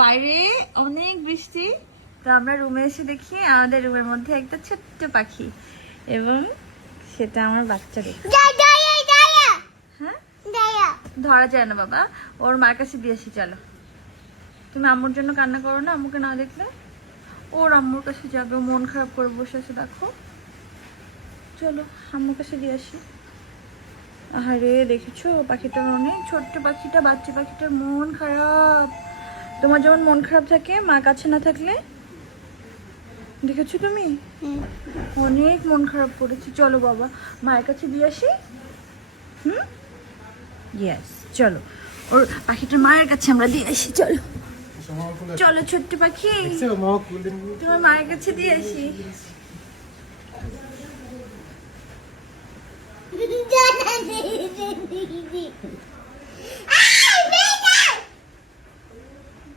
বাইরে অনেক বৃষ্টি, তো আমরা রুমে এসে দেখি আমাদের রুমের মধ্যে একটা ছোট্ট পাখি, এবং সেটা আমার বাচ্চা দেখে। হ্যাঁ, ধরা যায় না বাবা, ওর মার কাছে দিয়ে আসি। চলো, তুমি আম্মুর জন্য কান্না করো না, আম্মুকে না দেখলে। ওর আম্মুর কাছে যাবে, মন খারাপ করে বসে আছে, দেখো। চলো আম্মুর কাছে দিয়ে আসি। আরে দেখেছো পাখিটার, অনেক ছোট্ট পাখিটা, বাচ্চা পাখিটার মন খারাপ। তোমার যেমন মন খারাপ থাকে মা কাছে না থাকলে, দেখেছো তুমি, অনেক মন খারাপ করেছি। চলো বাবা মায়ের কাছে দিয়ে আসি। ইয়েস, চলো ওর পাখিটার মায়ের কাছে আমরা দিয়ে আসি। চলো চলো ছোট্ট পাখি, তোমার মায়ের কাছে দিয়ে আসি।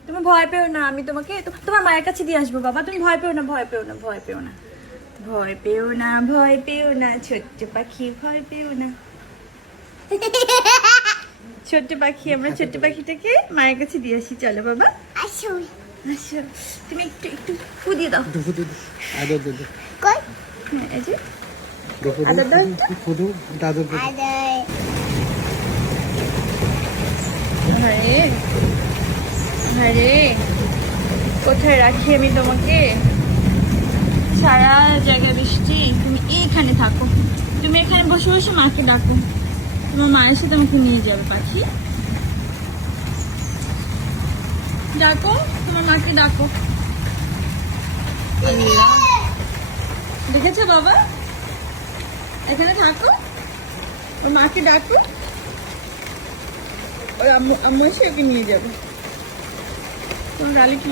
তুমি ভয় পেও না, আমি তোমাকে তোমার মায়ের কাছে দিয়ে আসবো বাবা। তুমি ভয় পেও না, ভয় পেও না, ভয় পেও না, ভয় পেও না, ভয় পেও না ছোট্ট পাখি, ভয় পেও না। ছোট্ট পাখি, আমরা ছোট্ট পাখিটাকে মায়ের কাছে দিয়ে আসি। চলো বাবা আসো, আসো। তুমি একটু একটু ফু দিয়ে দাও। হ্যাঁ, এই যে আদর দাও একটু। আরে আরে, কোথায় রাখি আমি তোমাকে? সারা জায়গায় বৃষ্টি, তুমি এইখানে থাকো। তুমি এখানে বসে বসে মাকে ডাকো, তোমার মায়ের সাথে আমাকে নিয়ে যাবে। পাখি ডাকো, তোমার মাকে ডাকো। দেখেছো বাবা, এখানে থাকো, ওর মাকে ডাকো, ওর আম্মু এসে ওকে নিয়ে যাবে। তোমার ডালি কি